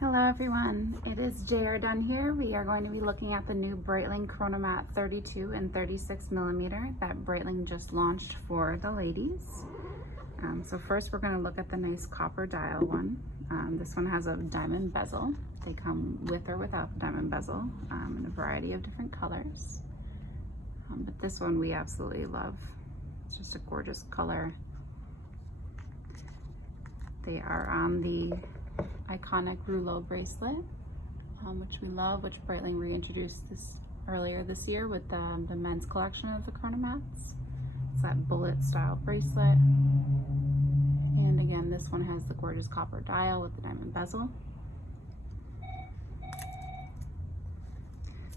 Hello everyone, it is J.R.DUNN here. We are going to be looking at the new Breitling Chronomat 32 and 36 millimeter that Breitling just launched for the ladies. So first we're going to look at the nice copper dial one. This one has a diamond bezel. They come with or without the diamond bezel in a variety of different colors. But this one we absolutely love. It's just a gorgeous color. They are on the iconic rouleau bracelet, which we love, which Breitling reintroduced earlier this year with the men's collection of the Chronomats. It's that bullet style bracelet. And again, this one has the gorgeous copper dial with the diamond bezel.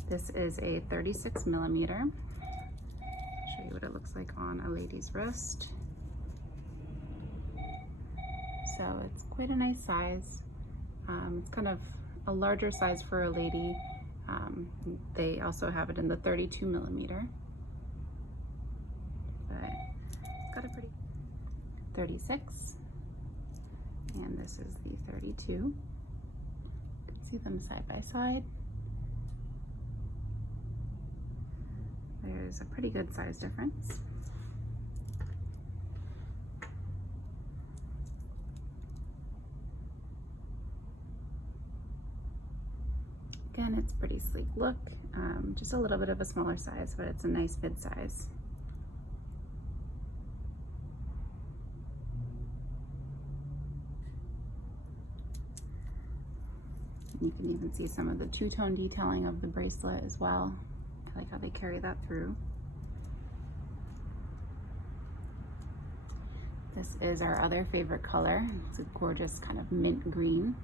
This is a 36 millimeter. I'll show you what it looks like on a lady's wrist. So it's quite a nice size. It's kind of a larger size for a lady. They also have it in the 32 millimeter. But it's got a pretty 36. And this is the 32. You can see them side by side. There's a pretty good size difference. Again, it's pretty sleek look, just a little bit of a smaller size, but it's a nice mid size. You can even see some of the two-tone detailing of the bracelet as well. I like how they carry that through. This is our other favorite color. It's a gorgeous kind of mint green.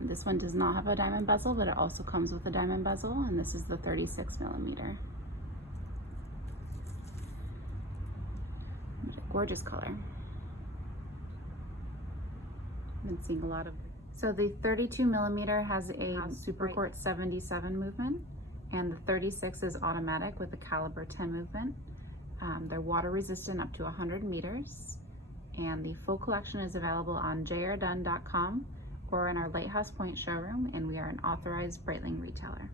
This one does not have a diamond bezel, but it also comes with a diamond bezel, and this is the 36 millimeter. Gorgeous color. I've been seeing a lot of. So the 32 millimeter has a Super Court 77 movement, and the 36 is automatic with a caliber 10 movement. They're water resistant up to 100 meters, and the full collection is available on J.R.DUNN.com or in our Lighthouse Point showroom, and we are an authorized Breitling retailer.